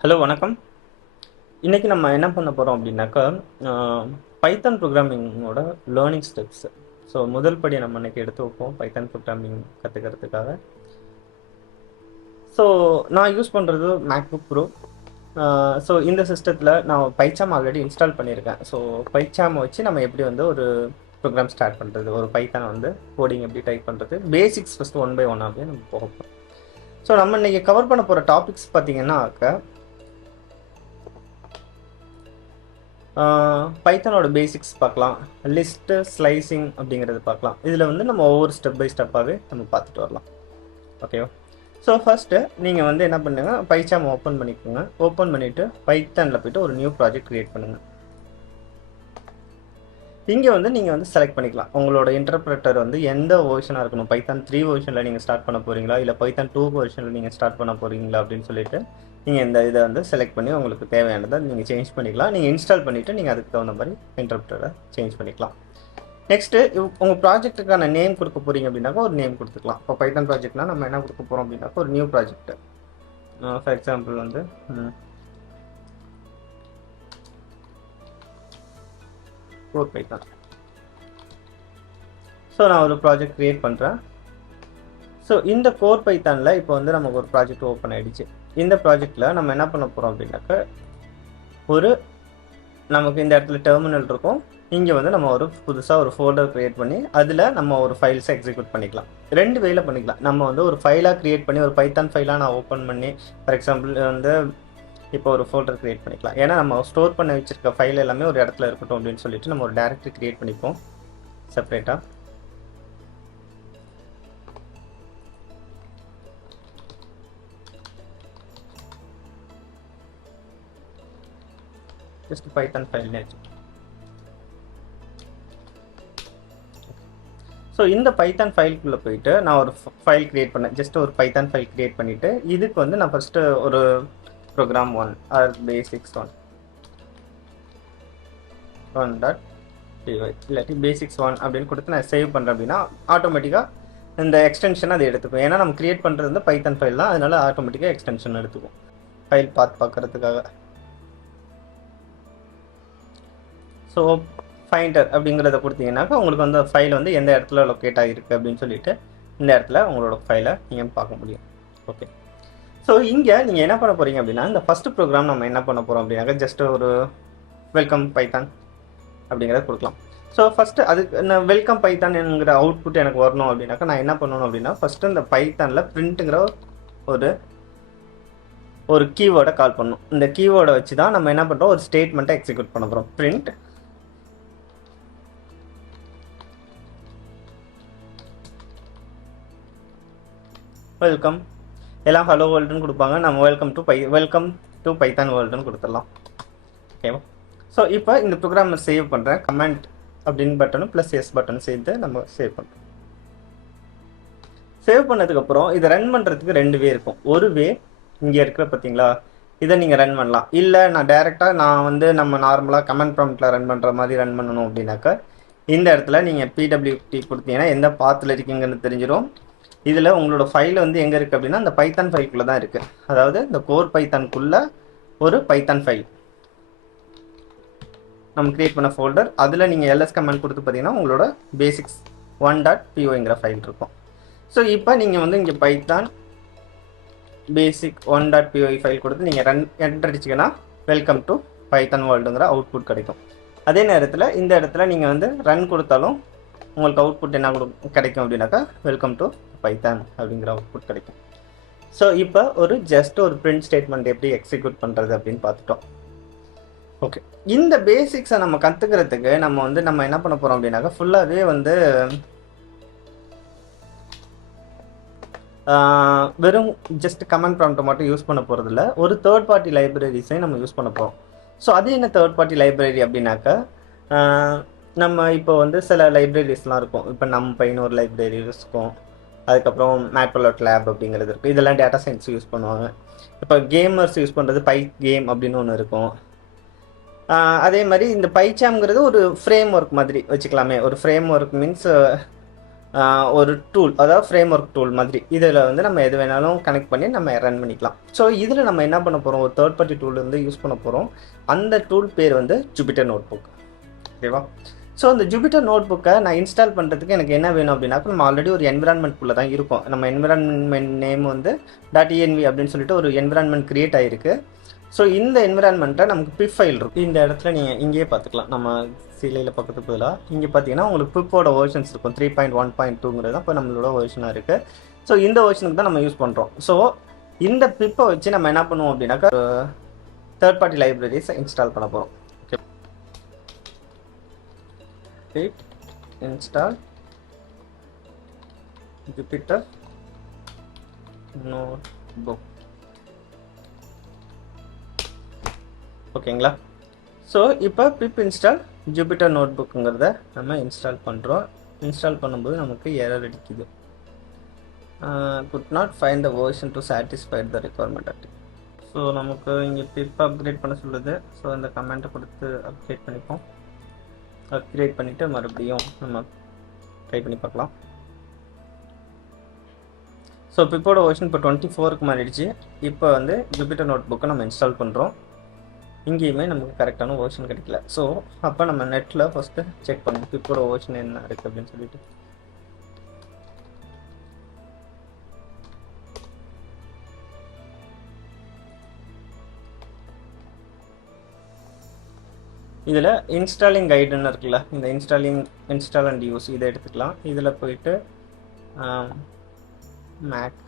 Hello வணக்கம். இன்னைக்கு நம்ம என்ன பண்ண போகிறோம் அப்படின்னாக்கா பைத்தான் ப்ரோக்ராமிங்கோட லேர்னிங் ஸ்டெப்ஸ். ஸோ முதல் படி நம்ம இன்னைக்கு எடுத்து வைப்போம் பைத்தான் ப்ரோக்ராமிங் கற்றுக்கிறதுக்காக. ஸோ நான் யூஸ் பண்ணுறது மேக்புக் ப்ரோ. ஸோ இந்த சிஸ்டத்தில் நான் பைச்சாம் ஆல்ரெடி இன்ஸ்டால் பண்ணியிருக்கேன். ஸோ பைச்சாமை வச்சு நம்ம எப்படி வந்து ஒரு ப்ரோக்ராம் ஸ்டார்ட் பண்ணுறது, ஒரு பைத்தானை வந்து கோடிங் எப்படி டைப் பண்ணுறது, பேசிக்ஸ் ஃபஸ்ட்டு ஒன் பை ஒன்னாகவே நம்ம போகப்போம். ஸோ நம்ம இன்றைக்கி கவர் பண்ண போகிற டாபிக்ஸ் பார்த்தீங்கன்னாக்க பைத்தானோட பேசிக்ஸ் பார்க்கலாம், லிஸ்ட்டு ஸ்லைசிங் அப்படிங்கிறது பார்க்கலாம். இதில் வந்து நம்ம ஒவ்வொரு ஸ்டெப் பை ஸ்டெப்பாகவே நம்ம பார்த்துட்டு வரலாம். ஓகேவா? ஸோ ஃபஸ்ட்டு நீங்கள் வந்து என்ன பண்ணுங்கள், பைச்சாம் ஓப்பன் பண்ணிக்கோங்க. ஓப்பன் பண்ணிவிட்டு பைத்தானில் போய்ட்டு ஒரு நியூ ப்ராஜெக்ட் க்ரியேட் பண்ணுங்கள். இங்கே வந்து நீங்கள் வந்து செலக்ட் பண்ணிக்கலாம் உங்களோட இன்டர்பிரட்டர் வந்து எந்த வெர்ஷனாக இருக்கணும். பைத்தான் 3 வெர்ஷனில் நீங்கள் ஸ்டார்ட் பண்ண போகிறீங்களா, இல்லை பைத்தான் 2 வெர்ஷனில் நீங்கள் ஸ்டார்ட் பண்ண போகிறீங்களா அப்படின்னு சொல்லிட்டு நீங்கள் இந்த இதை வந்து செலக்ட் பண்ணி உங்களுக்கு தேவையானதை நீங்கள் சேஞ்ச் பண்ணிக்கலாம். நீங்கள் இன்ஸ்டால் பண்ணிவிட்டு நீங்கள் அதுக்கு தகுந்த மாதிரி இன்டர்பிரட்டரை சேஞ்ச் பண்ணிக்கலாம். நெக்ஸ்ட்டு உங்கள் ப்ராஜெக்ட்டுக்கான நேம் கொடுக்க போகிறீங்க அப்படின்னாக்கா ஒரு நேம் கொடுத்துக்கலாம். இப்போ பைத்தான் ப்ராஜெக்ட்னா நம்ம என்ன கொடுக்க போகிறோம் அப்படின்னாக்கா ஒரு நியூ ப்ராஜெக்ட். ஃபார் எக்ஸாம்பிள் வந்து கோர் பைத்தான். ஸோ நான் ஒரு ப்ராஜெக்ட் க்ரியேட் பண்ணுறேன். ஸோ இந்த கோர் பைத்தானில் இப்போ வந்து நமக்கு ஒரு ப்ராஜெக்ட் ஓப்பன் ஆகிடுச்சு. இந்த ப்ராஜெக்டில் நம்ம என்ன பண்ண போகிறோம் அப்படின்னாக்க நமக்கு இந்த இடத்துல டெர்மினல் இருக்கும். இங்கே வந்து நம்ம ஒரு புதுசாக ஒரு ஃபோல்டர் க்ரியேட் பண்ணி அதில் நம்ம ஒரு ஃபைல்ஸை எக்ஸிக்யூட் பண்ணிக்கலாம். ரெண்டு வேல பண்ணிக்கலாம். நம்ம வந்து ஒரு ஃபைலாக க்ரியேட் பண்ணி ஒரு பைத்தான் ஃபைலாக நான் ஓப்பன் பண்ணி ஃபார் எக்ஸாம்பிள் வந்து இப்போ ஒரு ஃபோல்டர் க்ரியேட் பண்ணிக்கலாம். ஏன்னா நம்ம ஸ்டோர் பண்ணி வச்சுருக்க ஃபைல் எல்லாமே ஒரு இடத்துல இருக்கட்டும் அப்படின்னு சொல்லிட்டு நம்ம ஒரு டைரக்டரி க்ரியேட் பண்ணிப்போம் செப்பரேட்டாக. ஜஸ்ட் பைத்தான் ஃபைல் நேச்சு. ஸோ இந்த பைத்தான் ஃபைலுக்குள்ளே போயிட்டு நான் ஒரு ஃபைல் க்ரியேட் பண்ணேன். ஜஸ்ட் ஒரு பைத்தான் ஃபைல் க்ரியேட் பண்ணிவிட்டு இதுக்கு வந்து நான் ஃபஸ்ட்டு ஒரு ப்ரோக்ராம் 1 ஆர் பேசிக்ஸ் 1.py இல்லாட்டி பேசிக்ஸ் 1 அப்படின்னு கொடுத்து நான் சேவ் பண்ணுறேன் அப்படின்னா ஆட்டோமேட்டிக்காக இந்த எக்ஸ்டென்ஷன் அதை எடுத்துக்கும். ஏன்னா நம்ம க்ரியேட் பண்ணுறது வந்து பைத்தான் ஃபைல் தான், அதனால ஆட்டோமேட்டிக்காக எக்ஸ்டென்ஷன் எடுத்துக்கும் ஃபைல் பார்க்குறதுக்காக. ஸோ ஃபைண்டர் அப்படிங்கிறத கொடுத்தீங்கன்னாக்கா உங்களுக்கு வந்து ஃபைல் வந்து எந்த இடத்துல லொக்கேட் ஆகிருக்கு அப்படின்னு சொல்லிட்டு இந்த இடத்துல உங்களோட ஃபைலை நீங்கள் பார்க்க முடியும். ஓகே. ஸோ இங்கே நீங்கள் என்ன பண்ண போகிறீங்க அப்படின்னா இந்த ஃபஸ்ட்டு ப்ரோக்ராம் நம்ம என்ன பண்ண போகிறோம் அப்படின்னாக்கா ஜஸ்ட் ஒரு வெல்கம் பைத்தான் அப்படிங்கிறத கொடுக்கலாம். ஸோ ஃபஸ்ட்டு அதுக்கு வெல்கம் பைத்தான்ங்கிற அவுட்புட் எனக்கு வரணும் அப்படின்னாக்கா நான் என்ன பண்ணணும் அப்படின்னா ஃபஸ்ட்டு இந்த பைத்தானில் பிரிண்ட்டுங்கிற ஒரு கீவேர்டை கால் பண்ணணும். இந்த கீவேர்டை வச்சு தான் நம்ம என்ன பண்ணுறோம், ஒரு ஸ்டேட்மெண்ட்டை எக்ஸிக்யூட் பண்ண போகிறோம். பிரிண்ட் வெல்கம், எல்லாம் ஹலோ வேர்ல்டுன்னு கொடுப்பாங்க. நம்ம வெல்கம் டு பைத்தான் வேர்ல்டுன்னு கொடுத்துடலாம். ஓகேவா? ஸோ இப்போ இந்த ப்ரோக்ராமை சேவ் பண்ணுறேன். கமெண்ட் அப்படின்னு பட்டனும் ப்ளஸ் எஸ் பட்டன் சேர்த்து நம்ம சேவ் பண்ணுறோம். சேவ் பண்ணதுக்கப்புறம் இதை ரன் பண்ணுறதுக்கு ரெண்டு வே இருக்கும். ஒரு வே இங்கே இருக்கிற பார்த்தீங்களா, இதை நீங்கள் ரன் பண்ணலாம். இல்லை நான் டைரெக்டாக நான் வந்து நம்ம நார்மலாக கமெண்ட் ப்ராம்ப்டில் ரன் பண்ணுற மாதிரி ரன் பண்ணணும் அப்படின்னாக்கா இந்த இடத்துல நீங்கள் பிடபிள்யூடி கொடுத்தீங்கன்னா எந்த பாத்தில் இருக்கீங்கன்னு தெரிஞ்சிடும். இதில் உங்களோட ஃபைல் வந்து எங்கே இருக்குது அப்படின்னா இந்த பைத்தான் ஃபைல்குள்ளே தான் இருக்குது. அதாவது இந்த கோர் பைத்தானுக்குள்ளே ஒரு பைத்தான் ஃபைல் நம்ம க்ரியேட் பண்ண ஃபோல்டர், அதில் நீங்கள் எல்எஸ் கமெண்ட் கொடுத்து பார்த்தீங்கன்னா உங்களோட பேசிக்ஸ் 1.pyங்கிற ஃபைல் இருக்கும். ஸோ இப்போ நீங்கள் வந்து இங்கே பைத்தான் பேசிக் 1.py ஃபைல் கொடுத்து நீங்கள் என்டர் அடிச்சிங்கன்னா வெல்கம் டு பைத்தான் வேர்ல்டுங்கிற அவுட்புட் கிடைக்கும். அதே நேரத்தில் இந்த இடத்துல நீங்கள் வந்து ரன் கொடுத்தாலும் உங்களுக்கு அவுட்புட் என்ன கிடைக்கும் அப்படின்னாக்கா வெல்கம் டு பைத்தான் அப்படிங்கிற அவுட்புட் கிடைக்கும். ஸோ இப்போ ஜஸ்ட் ஒரு பிரிண்ட் ஸ்டேட்மெண்ட் எப்படி எக்ஸிக்யூட் பண்ணுறது அப்படின்னு பார்த்துட்டோம். ஓகே. இந்த பேசிக்ஸை நம்ம கற்றுக்கிறதுக்கு நம்ம என்ன பண்ண போகிறோம் அப்படின்னாக்கா ஃபுல்லாகவே வந்து வெறும் ஜஸ்ட் கமெண்ட் ப்ராம்ப்டை மட்டும் யூஸ் பண்ண போகிறதில்ல, ஒரு தேர்ட் பார்ட்டி லைப்ரரிஸையும் நம்ம யூஸ் பண்ண போகிறோம். ஸோ அது என்ன தேர்ட் பார்ட்டி லைப்ரரி அப்படின்னாக்கா நம்ம இப்போ வந்து சில லைப்ரரிஸ்லாம் இருக்கும். இப்போ NumPyன்னு ஒரு லைப்ரரி இருக்கும், அதுக்கப்புறம் மேட்புலாட்லிப் அப்படிங்கிறது இருக்குது. இதெல்லாம் டேட்டா சயின்ஸ் யூஸ் பண்ணுவாங்க. இப்போ கேமர்ஸ் யூஸ் பண்ணுறது பைகேம் அப்படின்னு ஒன்று இருக்கும். அதே மாதிரி இந்த பைச்சாம்ங்கிறது ஒரு ஃப்ரேம் ஒர்க் மாதிரி வச்சுக்கலாமே. ஒரு ஃப்ரேம் ஒர்க் மீன்ஸ் ஒரு டூல், அதாவது ஃப்ரேம் ஒர்க் டூல் மாதிரி. இதில் வந்து நம்ம எது வேணாலும் கனெக்ட் பண்ணி நம்ம ரன் பண்ணிக்கலாம். ஸோ இதில் நம்ம என்ன பண்ண போகிறோம், ஒரு தேர்ட் பார்ட்டி டூல் வந்து யூஸ் பண்ண போகிறோம். அந்த டூல் பேர் வந்து ஜூபிட்டர் நோட்புக். ஓகேவா? ஸோ இந்த ஜூபிட்டர் நோட்புக்கை நான் இன்ஸ்டால் பண்ணுறதுக்கு எனக்கு என்ன வேணும் அப்படின்னாக்கா, நம்ம ஆல்ரெடி ஒரு என்விரான்மெண்ட்குள்ளே தான் இருக்கும். நம்ம என்விரான்மெண்ட் நேம் வந்து .env அப்படின்னு சொல்லிட்டு ஒரு என்விரான்மெண்ட் க்ரியேட் ஆகிருக்கு. ஸோ இந்த என்விரான்மெண்ட்டை நமக்கு பிப் ஃபைல் இருக்கும். இந்த இடத்துல நீங்கள் இங்கேயே பார்த்துக்கலாம். நம்ம சிலையில் பக்கத்துக்கு பதிலாக இங்கே பார்த்தீங்கன்னா உங்களுக்கு பிப்போட வேர்ஷன்ஸ் இருக்கும். 3.1.2ங்கிறது தான் இப்போ நம்மளோட வேர்ஷனாக இருக்குது. ஸோ இந்த வேர்ஷனுக்கு தான் நம்ம யூஸ் பண்ணுறோம். ஸோ இந்த பிப்பை வச்சு நம்ம என்ன பண்ணுவோம் அப்படின்னாக்கா, தேர்ட் பார்ட்டி லைப்ரரிஸை இன்ஸ்டால் பண்ண போகிறோம். Okay, pip install Jupyter notebook. ஓகேங்களா? ஸோ இப்போ பிப் இன்ஸ்டால் ஜூபிட்டர் நோட்புக்குங்கிறத நம்ம இன்ஸ்டால் பண்ணுறோம். இன்ஸ்டால் பண்ணும்போது நமக்கு எரர் அடிக்குது. Could not find the version to satisfied the requirement. So நமக்கு இங்கே பிப் அப்கிரேட் பண்ண சொல்லுது. ஸோ இந்த கமெண்ட்டை கொடுத்து அப்கிரேட் பண்ணிப்போம். அப்கிரேட் பண்ணிவிட்டு மறுபடியும் நம்ம ட்ரை பண்ணி பார்க்கலாம். ஸோ பிப்போட வேர்ஷன் இப்போ 24க்கு மாறிடுச்சு. இப்போ வந்து ஜூபிட்டர் நோட்புக்கை நம்ம இன்ஸ்டால் பண்ணுறோம். இங்கேயுமே நமக்கு கரெக்டான வேர்ஷன் கிடைக்கல. ஸோ அப்போ நம்ம நெட்டில் ஃபஸ்ட்டு செக் பண்ணணும் பிப்போட வேர்ஷன் என்ன இருக்குது அப்படின்னு சொல்லிட்டு. இதில் இன்ஸ்டாலிங் கைடுன்னு இருக்குல்ல, இந்த இன்ஸ்டால் அண்ட் யூஸ் இதை எடுத்துக்கலாம். இதில் போயிட்டு Mac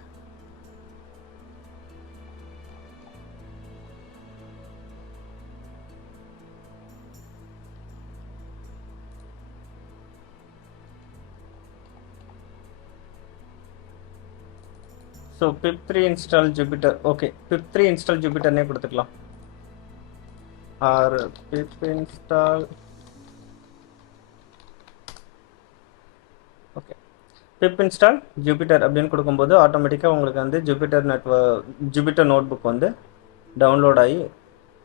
so pip3 install Jupyter. Okay, pip3 install ஜூபிட்டர்னே கொடுத்துக்கலாம். Or pip install okay pip install Jupyter அப்படின்னு கொடுக்கும்போது ஆட்டோமேட்டிக்காக உங்களுக்கு வந்து ஜூபிட்டர் நோட்புக் வந்து டவுன்லோட் ஆகி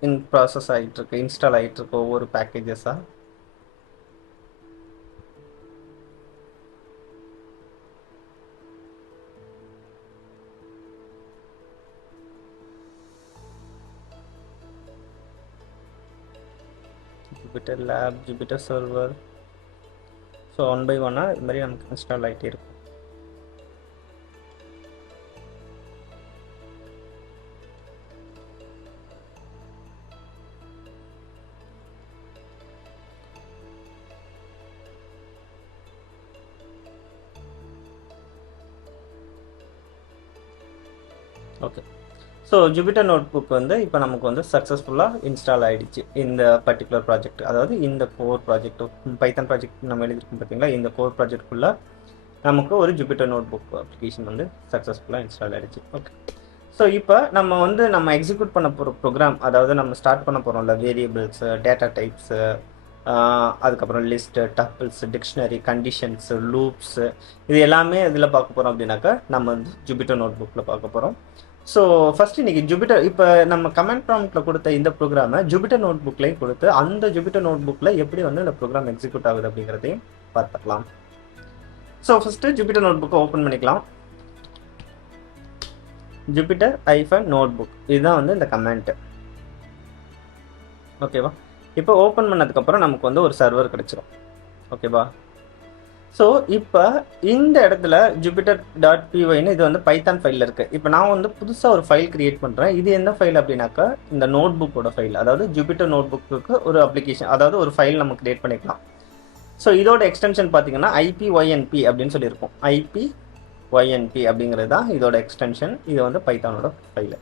இன் ப்ராசஸ் ஆகிட்டுருக்கு, இன்ஸ்டால் ஆகிட்டுருக்கு ஒவ்வொரு பேக்கேஜஸாக. Jupyter lab, Jupyter server. So 1 by 1 இது மாதிரி நமக்கு இன்ஸ்டால் ஆகிட்டே இருக்கும். ஓகே, ஸோ ஜூபிட்டர் நோட்புக் வந்து இப்போ நமக்கு வந்து சக்ஸஸ்ஃபுல்லாக இன்ஸ்டால் ஆகிடுச்சு இந்த பர்டிகுலர் ப்ராஜெக்ட். அதாவது இந்த கோர் ப்ராஜெக்ட், பைத்தான் ப்ராஜெக்ட் நம்ம எழுதிருக்கோம் பார்த்தீங்களா, இந்த கோர் ப்ராஜெக்ட்குள்ளே நமக்கு ஒரு ஜூபிட்டர் நோட்புக் அப்ளிகேஷன் வந்து சக்ஸஸ்ஃபுல்லாக இன்ஸ்டால் ஆகிடுச்சு. ஓகே, ஸோ இப்போ நம்ம எக்ஸிக்யூட் பண்ண போகிற ப்ரோக்ராம், அதாவது நம்ம ஸ்டார்ட் பண்ண போகிறோம்ல, வேரியபிள்ஸு, டேட்டா டைப்ஸு, அதுக்கப்புறம் list, tuples, dictionary, conditions, loops, இது எல்லாமே இதில் பார்க்க போகிறோம் அப்படின்னாக்கா நம்ம வந்து ஜூபிட்டர் நோட்புக்கில் பார்க்க போகிறோம். ஸோ ஃபஸ்ட்டு இன்றைக்கி ஜூபிட்டர், இப்போ நம்ம கமெண்ட் ப்ராம்ப்டில் கொடுத்த இந்த ப்ரோக்ராமை ஜூபிட்டர் நோட்புக்லேயும் கொடுத்து அந்த ஜூபிட்டர் நோட்புக்கில் எப்படி வந்து இந்த ப்ரோக்ராம் எக்ஸிக்யூட் ஆகுது அப்படிங்கிறதையும் பார்த்துக்கலாம். ஸோ ஃபஸ்ட்டு ஜூபிட்டர் நோட்புக்கை ஓப்பன் பண்ணிக்கலாம். ஜூபிட்டர் -நோட்புக் இதுதான் வந்து இந்த கமெண்ட்டு. ஓகேவா? இப்போ ஓப்பன் பண்ணதுக்கப்புறம் நமக்கு வந்து ஒரு சர்வர் கிடச்சிரும். ஓகேவா? ஸோ இப்போ இந்த இடத்துல jupyter.pyன்னு இது வந்து பைத்தான் ஃபைலில் இருக்குது. இப்போ நான் வந்து புதுசாக ஒரு ஃபைல் க்ரியேட் பண்ணுறேன். இது என்ன ஃபைல் அப்படின்னாக்கா இந்த நோட்புக்கோட ஃபைல், அதாவது ஜூபிட்டர் நோட்புக்கு ஒரு அப்ளிகேஷன், அதாவது ஒரு ஃபைல் நம்ம க்ரியேட் பண்ணிக்கலாம். ஸோ இதோட எக்ஸ்டென்ஷன் பார்த்தீங்கன்னா IPYNP அப்படின்னு சொல்லியிருக்கோம். IPYNP அப்படிங்கிறது தான் இதோட எக்ஸ்டென்ஷன். இது வந்து பைத்தானோட ஃபைலு.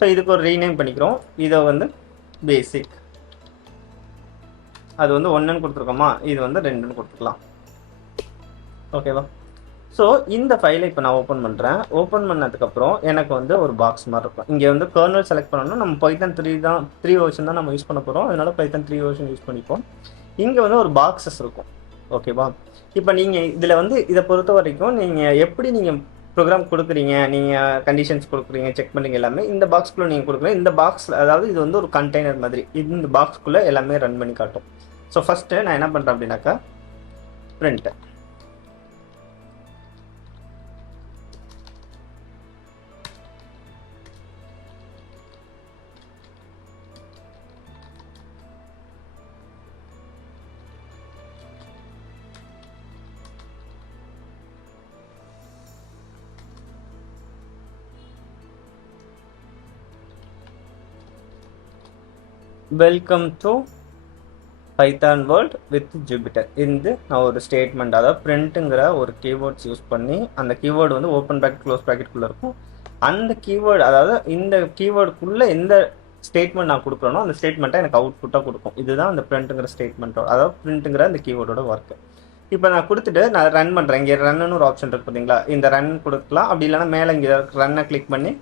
ஸோ இதுக்கு ஒரு ரீநேம் பண்ணிக்கிறோம். இதை வந்து பேசிக், அது வந்து 1ன்னு கொடுத்துருக்கோமா, இது வந்து 2ன்னு கொடுத்துக்கலாம். ஓகேவா? ஸோ இந்த ஃபைலை இப்போ நான் ஓப்பன் பண்ணுறேன். ஓப்பன் பண்ணதுக்கப்புறம் எனக்கு வந்து ஒரு பாக்ஸ் மாதிரி இருக்கும். இங்கே வந்து கர்னல் செலக்ட் பண்ணணும். நம்ம பைத்தான் 3 வெர்ஷன் தான் நம்ம யூஸ் பண்ண போகிறோம். அதனால பைத்தான் 3 வெர்ஷன் யூஸ் பண்ணிப்போம். இங்கே வந்து ஒரு பாக்ஸஸ் இருக்கும். ஓகேவா? இப்போ நீங்கள் இதில் வந்து இதை பொறுத்த வரைக்கும் நீங்கள் எப்படி நீங்கள் ப்ரோக்ராம் கொடுக்குறீங்க, நீங்கள் கண்டிஷன்ஸ் கொடுக்குறீங்க, செக் பண்ணுறீங்க, எல்லாமே இந்த பாக்ஸ்குள்ளே நீங்கள் கொடுக்குறீங்க. இந்த பாக்ஸில், அதாவது இது வந்து ஒரு கண்டெய்னர் மாதிரி, இந்த பாக்ஸ்குள்ளே எல்லாமே ரன் பண்ணி காட்டும். ஸோ ஃபஸ்ட்டு நான் என்ன பண்ணுறேன் அப்படின்னாக்கா print welcome to Python world with Jupiter. இது நான் ஒரு ஸ்டேட்மெண்ட், அதாவது பிரிண்ட்டுங்கிற ஒரு கீவேர்ட்ஸ் யூஸ் பண்ணி, அந்த கீவேர்டு வந்து ஓப்பன் ப்ராக்கெட் க்ளோஸ் ப்ராக்கெட்டுக்குள்ளே இருக்கும். அந்த கீவேர்டு, அதாவது இந்த கீவேர்டுக்குள்ளே எந்த ஸ்டேட்மெண்ட் நான் கொடுக்குறேனோ அந்த ஸ்டேட்மெண்ட்டை எனக்கு அவுட்புட்டாக கொடுக்கும். இதுதான் அந்த பிரிண்ட்டுங்கிற ஸ்டேட்மெண்ட்டோட, அதாவது பிரிண்ட்டுங்கிற அந்த கீவேர்டோட ஒர்க்கு. இப்போ நான் கொடுத்துட்டு நான் ரன் பண்ணுறேன். இங்கே ரன்னு ஒரு ஆப்ஷன் இருக்குது பார்த்தீங்களா, இந்த ரன் கொடுக்கலாம். அப்படி இல்லைனா மேலே இங்கே ரன்னை கிளிக் பண்ணி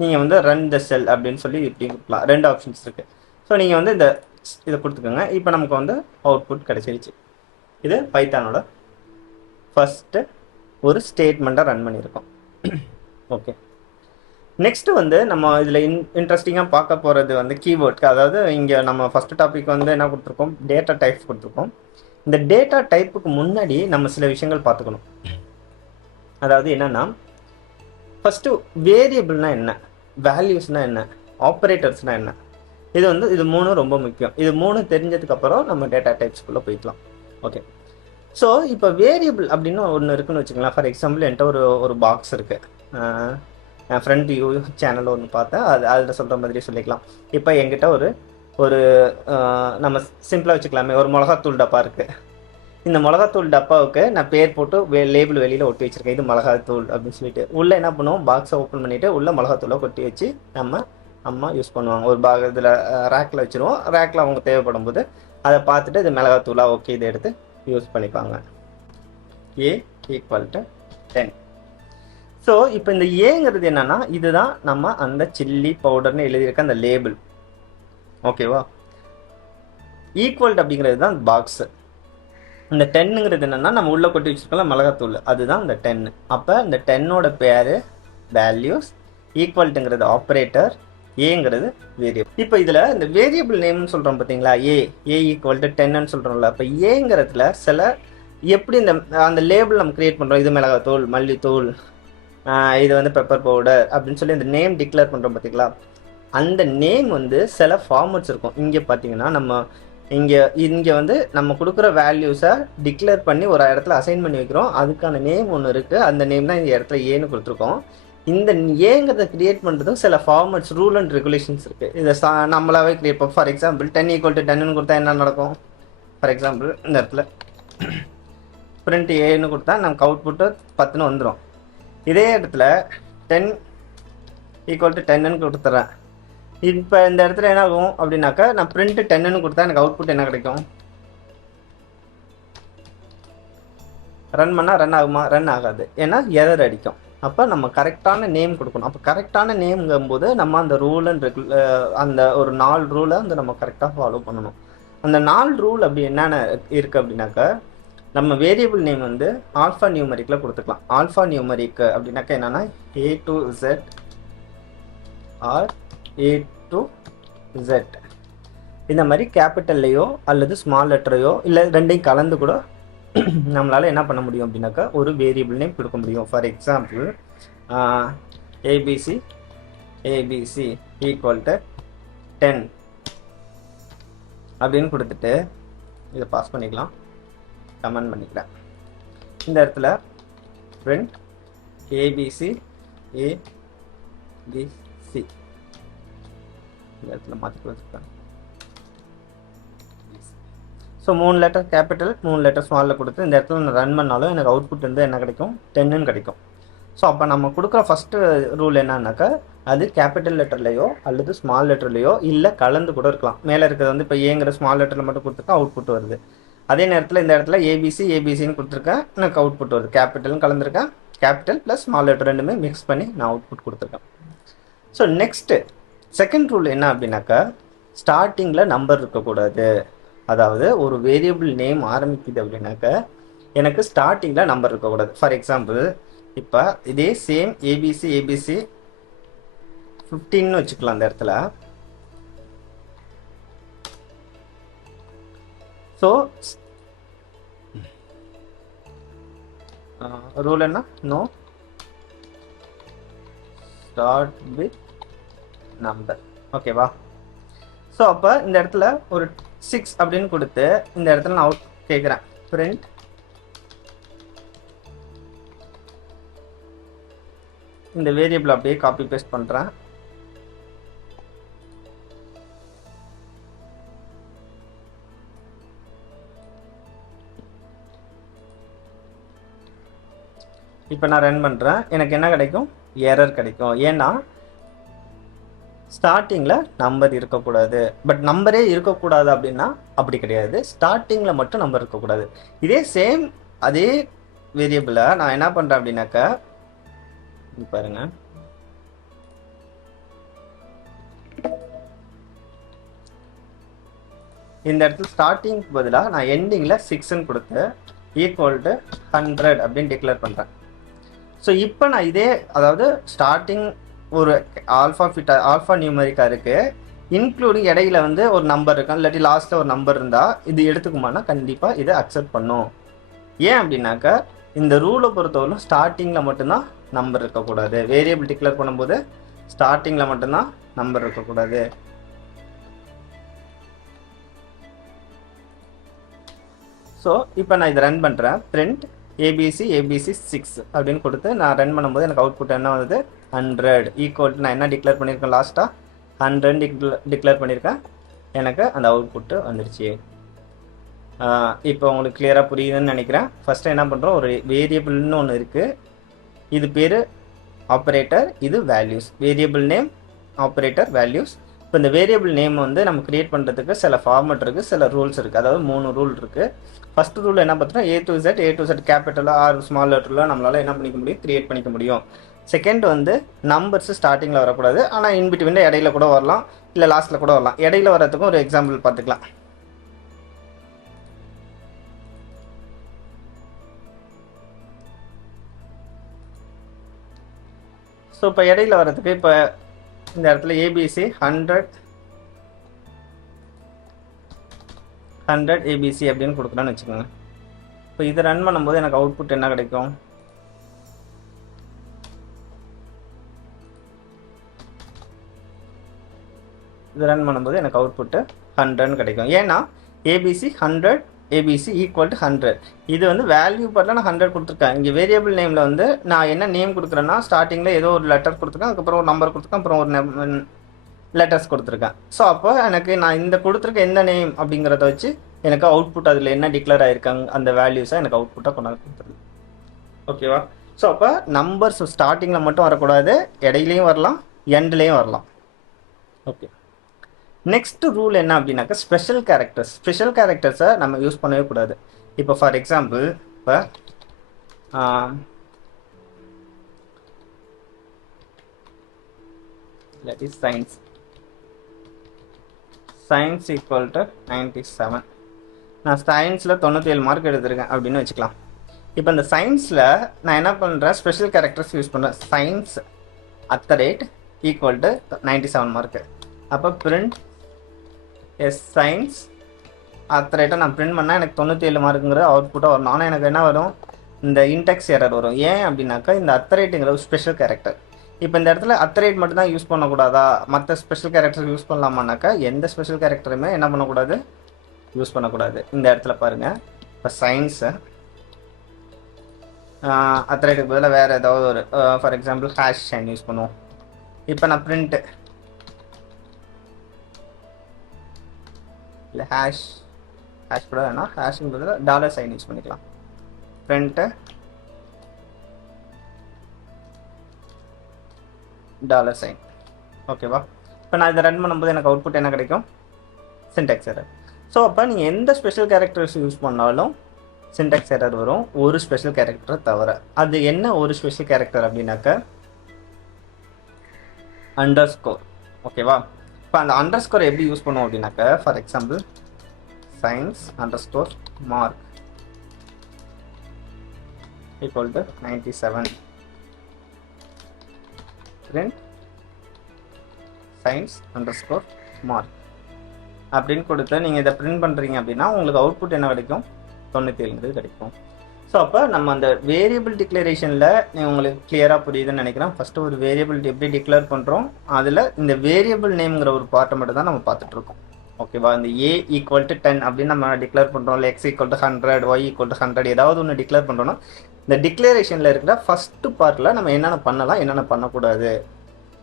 நீங்கள் வந்து ரன் த செல் அப்படின்னு சொல்லி இப்படி கொடுக்கலாம். 2 ஆப்ஷன்ஸ் இருக்குது. ஸோ நீங்கள் வந்து இதை கொடுத்துக்கோங்க. இப்போ நமக்கு வந்து அவுட்புட் கிடைச்சிருச்சு. இது பைத்தானோட ஃபஸ்ட்டு ஒரு ஸ்டேட்மெண்ட்டை ரன் பண்ணியிருக்கோம். ஓகே, நெக்ஸ்ட்டு வந்து நம்ம இதில் இன்ட்ரெஸ்டிங்காக பார்க்க போகிறது வந்து கீவேர்ட்க்கு. அதாவது இங்கே நம்ம ஃபஸ்ட்டு டாபிக் வந்து என்ன கொடுத்துருக்கோம், டேட்டா டைப்ஸ் கொடுத்துருக்கோம். இந்த டேட்டா டைப்புக்கு முன்னாடி நம்ம சில விஷயங்கள் பார்த்துக்கணும். அதாவது என்னென்னா, ஃபஸ்ட்டு வேரியபிள்னால் என்ன, வேல்யூஸ்னால் என்ன, ஆப்ரேட்டர்ஸ்னால் என்ன, இது 3 ரொம்ப முக்கியம். இது 3 தெரிஞ்சதுக்கப்புறம் நம்ம டேட்டா டைப்ஸ்குள்ளே போய்க்கலாம். ஓகே, ஸோ இப்போ வேரியபிள் அப்படின்னு ஒன்று இருக்குன்னு வச்சுக்கலாம். ஃபார் எக்ஸாம்பிள் என்கிட்ட ஒரு பாக்ஸ் இருக்குது. என் ஃப்ரெண்ட் சேனல் ஒன்று பார்த்தேன், அதில் சொல்கிற மாதிரி சொல்லிக்கலாம். இப்போ என்கிட்ட ஒரு நம்ம சிம்பிளாக வச்சுக்கலாமே, ஒரு மிளகாத்தூள் டப்பா இருக்குது. இந்த மிளகாத்தூள் டப்பாவுக்கு நான் பேர் போட்டு லேபிள் வெளியில் ஒட்டி வச்சுருக்கேன், இது மிளகாத்தூள் அப்படின்னு சொல்லிட்டு. உள்ளே என்ன பண்ணுவோம், பாக்ஸை ஓப்பன் பண்ணிவிட்டு உள்ளே மிளகாத்தூளை கொட்டி வச்சு அம்மா யூஸ் பண்ணுவாங்க. ஒரு இதில் ரேக்கில் வச்சுருவோம். ரேக்கில் அவங்க தேவைப்படும் போது அதை பார்த்துட்டு இது மிளகாத்தூளா, ஓகே, இதை எடுத்து யூஸ் பண்ணிப்பாங்க. A = 10. ஸோ இப்போ இந்த ஏங்கிறது என்னென்னா, இதுதான் நம்ம அந்த சில்லி பவுடர்னு எழுதியிருக்க அந்த லேபிள். ஓகேவா? ஈக்குவல்ட் அப்படிங்கிறது தான் பாக்ஸு. இந்த 10ங்கிறது என்னென்னா, நம்ம உள்ளே கொட்டி வச்சுருக்கோம்ல மிளகாத்தூள், அதுதான் இந்த 10. அப்போ இந்த 10ஓட பேர் வேல்யூஸ், ஈக்குவல்ட்டுங்கிறது ஆப்ரேட்டர், ஏங்கிறது வேரியபிள். இப்போ இதில் இந்த வேரியபிள் நேம்னு சொல்கிறோம் பார்த்தீங்களா, ஏ = 10ன்னு சொல்கிறோம்ல. அப்போ ஏங்கிறதுல சில எப்படி அந்த லேபிள் நம்ம கிரியேட் பண்ணுறோம், இது மிளகாத்தூள், மல்லித்தூள், இது வந்து பெப்பர் பவுடர் அப்படின்னு சொல்லி இந்த நேம் டிக்ளேர் பண்ணுறோம் பார்த்தீங்களா. அந்த நேம் வந்து சில ஃபார்மட்ஸ் இருக்கும். இங்கே பார்த்தீங்கன்னா நம்ம இங்கே வந்து நம்ம கொடுக்குற வேல்யூஸை டிக்ளேர் பண்ணி ஒரு இடத்துல அசைன் பண்ணி வைக்கிறோம். அதுக்கான நேம் ஒன்று இருக்குது. அந்த நேம் தான் இந்த இடத்துல ஏன்னு கொடுத்துருக்கோம். இந்த ஏங்கிறத கிரியேட் பண்ணுறதும் சில ஃபார்மட்ஸ், ரூல் அண்ட் ரெகுலேஷன்ஸ் இருக்குது. இதை நம்மளாவே கிரியேட் பண்ணுவோம். ஃபார் எக்ஸாம்பிள் 10 = 10ன்னு கொடுத்தா என்ன நடக்கும்? ஃபார் எக்ஸாம்பிள் இந்த இடத்துல பிரிண்ட் ஏன்னு கொடுத்தா நமக்கு அவுட்புட்டு 10ன்னு வந்துடும். இதே இடத்துல 10 = 10ன்னு கொடுத்துட்றேன். இப்போ இந்த இடத்துல என்ன ஆகும் அப்படின்னாக்கா, நான் பிரிண்ட் 10ன்னு கொடுத்தா எனக்கு அவுட்புட் என்ன கிடைக்கும்? ரன் பண்ணால் ரன் ஆகுமா? ரன் ஆகாது. ஏன்னா எரர் அடிக்கும். அப்போ நம்ம கரெக்டான நேம் கொடுக்கணும். அப்போ கரெக்டான நேம்ங்கும்போது நம்ம அந்த ரூல் அண்ட் அந்த ஒரு 4 ரூலை வந்து நம்ம கரெக்டாக ஃபாலோ பண்ணணும். அந்த 4 ரூல் அப்படி என்னென்ன இருக்குது அப்படின்னாக்கா, நம்ம வேரியபிள் நேம் வந்து ஆல்ஃபா நியூமரிக்கில் கொடுத்துக்கலாம். ஆல்ஃபா நியூமரிக் அப்படின்னாக்கா என்னென்னா A to Z or A to Z, இந்த மாதிரி கேபிட்டல்லையோ அல்லது ஸ்மால் லெட்டரையோ இல்லை ரெண்டையும் கலந்து கூட நம்மளால் என்ன பண்ண முடியும் அப்படின்னாக்கா ஒரு வேரியபிள் நேம் கொடுக்க முடியும். ஃபார் எக்ஸாம்பிள் ABC = 10 அப்படின்னு கொடுத்துட்டு இதை பாஸ் பண்ணிக்கலாம், கமெண்ட் பண்ணிக்கிறேன். இந்த இடத்துல பிரிண்ட் ABC இந்த இடத்துல மாற்றி கொடுத்துருக்கேன். ஸோ 3 லெட்டர் கேபிட்டல், 3 லெட்டர் ஸ்மாலில் கொடுத்து இந்த இடத்துல நான் ரன் பண்ணாலும் எனக்கு அவுட்புட் வந்து என்ன கிடைக்கும்? 10ன்னு கிடைக்கும். ஸோ அப்போ நம்ம கொடுக்குற ஃபஸ்ட்டு ரூல் என்னன்னாக்கா, அது கேபிட்டல் லெட்டர்லையோ அல்லது ஸ்மால் லெட்டர்லையோ இல்லை கலந்து கூட இருக்கலாம். மேலே இருக்கிறது வந்து இப்போ ஏங்கிற ஸ்மால் லெட்டரில் மட்டும் கொடுத்துருக்கா அவுட்புட் வருது. அதே நேரத்தில் இந்த இடத்துல ஏபிசின்னு கொடுத்துருக்கேன், எனக்கு அவுட்புட் வருது. கேபிட்டல்னு கலந்துருக்கேன், கேபிட்டல் ப்ளஸ் ஸ்மால் லெட்டர் ரெண்டுமே மிக்ஸ் பண்ணி நான் அவுட்புட் கொடுத்துருக்கேன். ஸோ நெக்ஸ்ட்டு செகண்ட் ரூல் என்ன அப்படின்னாக்கா, ஸ்டார்டிங்கில் நம்பர் இருக்கக்கூடாது. அதாவது ஒரு வேரியபிள் நேம் ஆரம்பிக்குது அப்படின்னாக்கா எனக்கு ஸ்டார்டிங்கில் நம்பர் இருக்கக்கூடாது. ஃபார் எக்ஸாம்பிள் இப்போ இதே சேம் ஏபிசி 15ன்னு வச்சுக்கலாம். அந்த இடத்துல ஸோ ரூல் என்ன, நோ ஸ்டார்ட் வித் நம்பர். ஓகேவா? ஸோ அப்போ இந்த இடத்துல ஒரு 6 அப்படின்னு கொடுத்து இந்த இடத்துல நான் அவுட் கேட்குறேன், பிரிண்ட் இந்த வேரியபிள் அப்படியே காப்பி பேஸ்ட் பண்ணுறேன். இப்போ நான் ரன் பண்ணுறேன், எனக்கு என்ன கிடைக்கும்? எரர் கிடைக்கும். ஏன்னா ஸ்டார்டிங்கில் நம்பர் இருக்கக்கூடாது. பட் நம்பரே இருக்கக்கூடாது அப்படின்னா அப்படி கிடையாது, ஸ்டார்டிங்கில் மட்டும் நம்பர் இருக்கக்கூடாது. இதே சேம் அதே வேரியபிளை நான் என்ன பண்ணுறேன் அப்படின்னாக்கா, பாருங்க, இந்த இடத்துல ஸ்டார்டிங்க்கு பதிலாக நான் எண்டிங்கில் 6ன்னு கொடுத்து ஈக்குவல் டு 100 அப்படின்னு டிக்ளேர் பண்ணுறேன். ஸோ இப்போ நான் இதே, அதாவது ஸ்டார்டிங் ஒரு ஆல்ஃபா நியூமரிக்கா இருக்குது, இன்க்ளூடிங் இடையில வந்து ஒரு நம்பர் இருக்கும், இல்லாட்டி லாஸ்ட்டில் ஒரு நம்பர் இருந்தால் இது எடுத்துக்குமானா கண்டிப்பாக இதை அக்செப்ட் பண்ணும். ஏன் அப்படின்னாக்கா இந்த ரூலை பொறுத்தவரைக்கும் ஸ்டார்டிங்கில் மட்டும்தான் நம்பர் இருக்கக்கூடாது. வேரியபிள் டிக்ளேர் பண்ணும்போது ஸ்டார்டிங்கில் மட்டும்தான் நம்பர் இருக்கக்கூடாது. ஸோ இப்போ நான் இதை ரன் பண்ணுறேன், பிரிண்ட் ஏபிசி 6 அப்படின்னு கொடுத்து நான் ரன் பண்ணும்போது எனக்கு அவுட்புட் என்ன வந்தது? 100 ஈக்குவல் டு, நான் என்ன டிக்ளேர் பண்ணியிருக்கேன் லாஸ்ட்டாக? 100 டிக்ளேர் பண்ணியிருக்கேன், எனக்கு அந்த அவுட்புட்டு வந்துடுச்சு. இப்போ உங்களுக்கு கிளியராக புரியுதுன்னு நினைக்கிறேன். ஃபஸ்ட்டு என்ன பண்ணுறோம், ஒரு வேரியபிள்னு ஒன்று இருக்குது, இது பேர் ஆப்ரேட்டர், இது values. Variable name, operator, values. இப்போ இந்த வேரியபிள் நேம் வந்து நம்ம கிரியேட் பண்ணுறதுக்கு சில ஃபார்மட் இருக்குது, சில ரூல்ஸ் இருக்குது. அதாவது 3 ரூல் இருக்குது. ஃபர்ஸ்ட் ரூல் என்ன பார்த்தோன்னா A to Z கேபிட்டலாக ஆர் ஸ்மால் லெட்டரில் நம்மளால் என்ன பண்ணிக்க முடியும்? கிரியேட் பண்ணிக்க முடியும். செகண்ட் வந்து நம்பர்ஸ் ஸ்டார்டிங்கில் வரக்கூடாது, ஆனால் இன்பிட்வீனில் இடையில கூட வரலாம், இல்லை லாஸ்ட்டில் கூட வரலாம். இடையில வரதுக்கும் ஒரு எக்ஸாம்பிள் பார்த்துக்கலாம். ஸோ இப்போ இடையில வர்றதுக்கு இப்போ இந்த இடத்துல ஏபிசி 100 ஏபிசி அப்படின்னு கொடுக்குறேன்னு வச்சுக்கோங்க. இப்போ இதை ரன் பண்ணும்போது எனக்கு அவுட்புட் என்ன கிடைக்கும்? இது ரன் பண்ணும்போது எனக்கு அவுட்புட்டு 100 கிடைக்கும். ஏன்னா ஏபிசி 100 ஏபிசி ஈக்குவல் டு 100. இது வந்து வேல்யூ பார்ட்டில் நான் 100 கொடுத்துருக்கேன். இங்கே வேரியபிள் நேமில் வந்து நான் என்ன நேம் கொடுக்குறேன்னா, ஸ்டார்டிங்கில் ஏதோ ஒரு லெட்டர் கொடுத்துருக்கேன், அதுக்கப்புறம் ஒரு நம்பர் கொடுத்துருக்கேன், அப்புறம் ஒரு லெட்டர்ஸ் கொடுத்துருக்கேன். ஸோ அப்போ எனக்கு நான் இந்த கொடுத்துருக்க எந்த நேம் அப்படிங்கிறத வச்சு எனக்கு அவுட்புட் அதில் என்ன டிக்ளேர் ஆகிருக்காங்க அந்த வேல்யூஸை எனக்கு அவுட்புட்டாக கொண்டாந்து கொடுத்துருது. ஓகேவா? ஸோ அப்போ நம்பர்ஸ் ஸ்டார்டிங்கில் மட்டும் வரக்கூடாது, இடையிலையும் வரலாம், எண்ட்லேயும் வரலாம். ஓகே, நெக்ஸ்ட் ரூல் என்ன அப்படின்னாக்கா ஸ்பெஷல் கேரக்டர்ஸை நம்ம யூஸ் பண்ணவே கூடாது. இப்போ ஃபார் எக்ஸாம்பிள், இப்போ that is science equal to 97. நான் சயின்ஸில் 97 மார்க் எடுத்திருக்கேன் அப்படின்னு வச்சுக்கலாம். இப்போ இந்த சயின்ஸில் நான் என்ன பண்ணுறேன், ஸ்பெஷல் கேரக்டர்ஸ் யூஸ் பண்ணுறேன். Science equal to 97 mark. அப்போ பிரிண்ட் சயின்ஸ் நான் பிரிண்ட் பண்ணால் எனக்கு 97 மார்க்குங்கிற அவுட்புட்டாக வரணும். ஆனால் எனக்கு என்ன வரும்? இந்த இன்டெக்ஸ் எரர் வரும். ஏன் அப்படின்னாக்கா இந்த அத்தரேட்டுங்கிற ஒரு ஸ்பெஷல் கேரக்டர். இப்போ இந்த இடத்துல அத்தரேட் மட்டும் தான் யூஸ் பண்ணக்கூடாதா, மற்ற ஸ்பெஷல் கேரக்டர் யூஸ் பண்ணலாமான்னாக்கா எந்த ஸ்பெஷல் கேரக்டருமே என்ன பண்ணக்கூடாது? யூஸ் பண்ணக்கூடாது. இந்த இடத்துல பாருங்கள், இப்போ சயின்ஸை அத்தரேட்டுக்கு பதிலாக வேறு ஏதாவது ஒரு for example hash sign use பண்ணுவோம். இப்போ நான் பிரிண்ட்டு இல்லை ஹேஷ் கூட வேணாம், ஹேஷுக்கு பதிலாக டாலர் சைன் யூஸ் பண்ணிக்கலாம். Print dollar sign. ஓகேவா? இப்போ நான் இதை ரன் பண்ணும்போது எனக்கு அவுட்புட் என்ன கிடைக்கும்? சின்டெக்ஸ் எரர். ஸோ அப்போ நீங்கள் எந்த ஸ்பெஷல் கேரக்டர்ஸ் யூஸ் பண்ணாலும் சின்டெக்ஸ் எரர் வரும், ஒரு ஸ்பெஷல் கேரக்டரை தவிர. அது என்ன ஒரு ஸ்பெஷல் கேரக்டர் அப்படின்னாக்கா அண்டர்ஸ்கோர். ஓகேவா? இப்போ அந்த அண்டர்ஸ்கோர் எப்படி யூஸ் பண்ணுவோம் அப்படின்னாக்கா, for example science underscore mark equal to 97 print science underscore mark அப்படின்னு கொடுத்து நீங்கள் இதை பிரிண்ட் பண்ணுறீங்க அப்படின்னா உங்களுக்கு அவுட்புட் என்ன கிடைக்கும்? 97 கிடைக்கும். ஸோ அப்போ நம்ம அந்த வேரியபிள் டிக்ளரேஷனில் உங்களுக்கு கிளியராக புரியுதுன்னு நினைக்கிறேன். ஃபஸ்ட்டு ஒரு வேரியபிள் எப்படி டிக்ளேர் பண்ணுறோம், அதில் இந்த வேரியபிள் நேம்ங்கிற ஒரு பார்ட்டை மட்டும் தான் நம்ம பார்த்துட்ருக்கோம். ஓகேவா? இந்த A ஈக்குவல் டு 10 அப்படின்னு நம்ம டிக்ளேர் பண்ணுறோம், இல்லை X equal to 100, Y equal to 100 ஏதாவது ஒன்று டிக்ளேர் பண்ணுறோன்னா இந்த டிக்ளரேஷனில் இருக்கிற ஃபஸ்ட்டு பார்ட்டில் நம்ம என்னென்ன பண்ணலாம், என்னென்ன பண்ணக்கூடாது,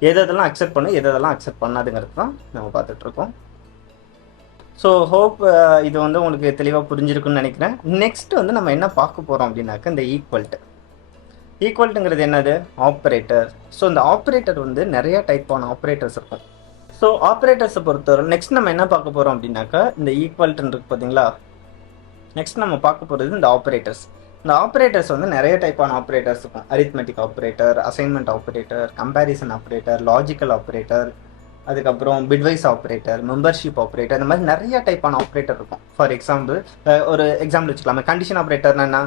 எதெல்லாம் அக்செப்ட் பண்ணு, எதெல்லாம் அக்செப்ட் பண்ணாதுங்கிறது தான் நம்ம பார்த்துட்ருக்கோம். ஸோ ஹோப் இது வந்து உங்களுக்கு தெளிவாக புரிஞ்சிருக்குன்னு நினைக்கிறேன். நெக்ஸ்ட் வந்து நம்ம என்ன பார்க்க போகிறோம் அப்படின்னாக்க இந்த ஈக்குவல்ட்டு. ஈக்குவல்ட்டுங்கிறது என்னது? ஆப்ரேட்டர். ஸோ இந்த ஆப்ரேட்டர் வந்து நிறைய டைப்பான ஆப்ரேட்டர்ஸ் இருக்கும். ஸோ ஆப்ரேட்டர்ஸை பொறுத்தவரை நெக்ஸ்ட் நம்ம என்ன பார்க்க போகிறோம் அப்படின்னாக்கா, இந்த ஈக்குவல்ட்டுன்னு இருக்கு பார்த்தீங்களா, நெக்ஸ்ட் நம்ம பார்க்க போகிறது இந்த ஆப்ரேட்டர்ஸ். இந்த ஆப்ரேட்டர்ஸ் வந்து நிறைய டைப்பான ஆப்ரேட்டர்ஸ் இருக்கும். Arithmetic operator, assignment operator, comparison operator, logical operator, அதுக்கப்புறம் பிட்வைஸ் ஆப்ரேட்டர், மெம்பர்ஷிப் ஆப்ரேட்டர், இந்த மாதிரி நிறைய டைப்பான ஆப்ரேட்டர் இருக்கும். ஃபார் எக்ஸாம்பிள் ஒரு எக்ஸாம்பிள் வச்சுக்கலாமே. கண்டிஷன் ஆப்ரேட்டர்னா என்ன?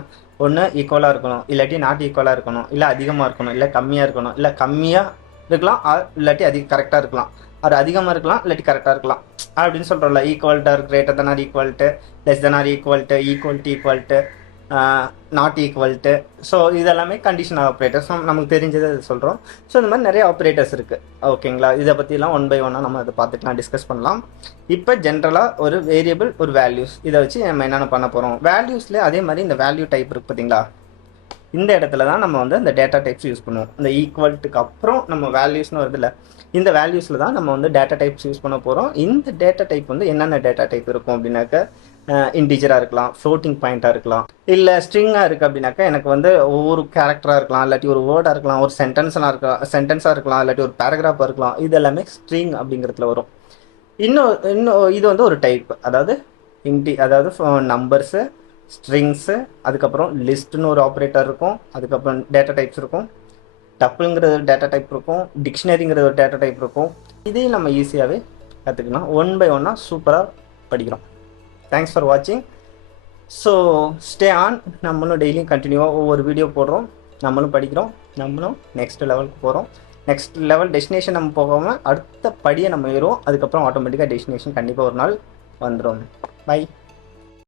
ஒன்று ஈக்குவலாக இருக்கணும், இல்லாட்டி நாட் ஈக்குவலாக இருக்கணும், இல்லை அதிகமாக இருக்கணும், இல்லை கம்மியாக இருக்கணும், இல்லை கம்மியாக இருக்கலாம், இல்லாட்டி கரெக்டாக இருக்கலாம், அது அதிகமாக இருக்கலாம், இல்லாட்டி கரெக்டாக இருக்கலாம் அப்படின்னு சொல்கிறோம்ல. Equal to, greater than or equal to, less than or equal to, equal to, not equal to. So இதெல்லாமே கண்டிஷன் ஆப்ரேட்டர்ஸ் நமக்கு தெரிஞ்சதை சொல்கிறோம். ஸோ இந்த மாதிரி நிறைய ஆப்ரேட்டர்ஸ் இருக்குது. ஓகேங்களா? இதை பற்றிலாம் ஒன் பை ஒன்னாக நம்ம அதை பார்த்துக்கலாம், டிஸ்கஸ் பண்ணலாம். இப்போ ஜென்ரலாக ஒரு வேரியபிள், ஒரு வேல்யூஸ், இதை வச்சு நம்ம என்னென்ன பண்ண போகிறோம். வேல்யூஸில் அதே மாதிரி இந்த வேல்யூ டைப் இருக்குது பார்த்தீங்களா, இந்த இடத்துல தான் நம்ம வந்து இந்த டேட்டா டைப்ஸ் யூஸ் பண்ணுவோம். இந்த ஈக்குவல்ட்டுக்கு அப்புறம் நம்ம வேல்யூஸ்னு வருது இல்லை, இந்த வேல்யூஸில் தான் நம்ம வந்து டேட்டா டைப்ஸ் யூஸ் பண்ண போகிறோம். இந்த டேட்டா டைப் வந்து என்னென்ன டேட்டா டைப் இருக்கும் அப்படின்னாக்க, இன்டிஜராக இருக்கலாம், ஃப்ளோட்டிங் பாயிண்ட்டாக இருக்கலாம், இல்லை ஸ்ட்ரிங்காக இருக்குது அப்படின்னாக்கா எனக்கு வந்து ஒவ்வொரு கேரக்டராக இருக்கலாம், இல்லாட்டி ஒரு வேர்டாக இருக்கலாம், ஒரு சென்டென்ஸாக இருக்கலாம், இல்லாட்டி ஒரு பேராகிராஃபாக இருக்கலாம். இது எல்லாமே ஸ்ட்ரிங் அப்படிங்கிறதுல வரும். இன்னும் இது வந்து ஒரு டைப், அதாவது அதாவது நம்பர்ஸு, ஸ்ட்ரிங்ஸு, அதுக்கப்புறம் லிஸ்ட்டுன்னு ஒரு ஆப்ரேட்டர் இருக்கும், அதுக்கப்புறம் டேட்டா டைப்ஸ் இருக்கும், டப்புங்கிறது ஒரு டேட்டா டைப் இருக்கும், டிக்ஷனரிங்கிறது ஒரு டேட்டா டைப் இருக்கும். இதையும் நம்ம ஈஸியாகவே கற்றுக்கலாம். ஒன் பை ஒன்னாக சூப்பராக படிக்கிறோம். தேங்க்ஸ் ஃபார் வாட்சிங். So stay on. நம்மளும் டெய்லியும் கண்டினியூவாக ஒவ்வொரு வீடியோ போடுறோம், நம்மளும் படிக்கிறோம், நம்மளும் நெக்ஸ்ட் லெவலுக்கு போகிறோம். நெக்ஸ்ட் லெவல் டெஸ்டினேஷன் நம்ம போகாமல் அடுத்த படியை நம்ம ஏறுவோம். அதுக்கப்புறம் ஆட்டோமேட்டிக்காக டெஸ்டினேஷன் கண்டிப்பாக ஒரு நாள் வந்துடும். பை.